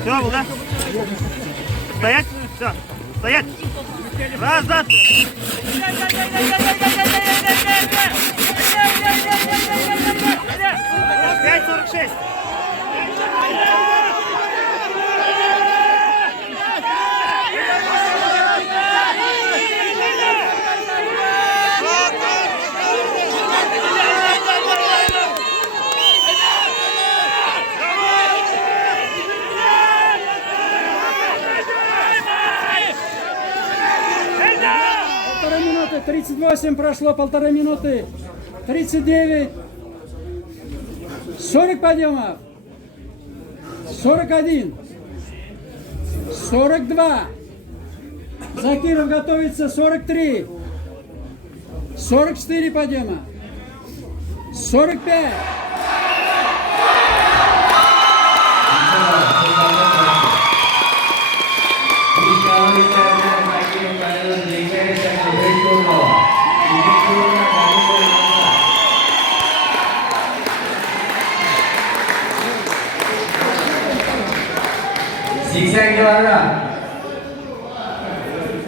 Все, да? Стоять, все, стоять. Раз, два, три. 5:46. Полтора минуты, 38 прошло, полторы минуты, 39, 40 подъемов, 41, 42, Закиров готовится, 43, 44 подъема, 45. Xanh cho là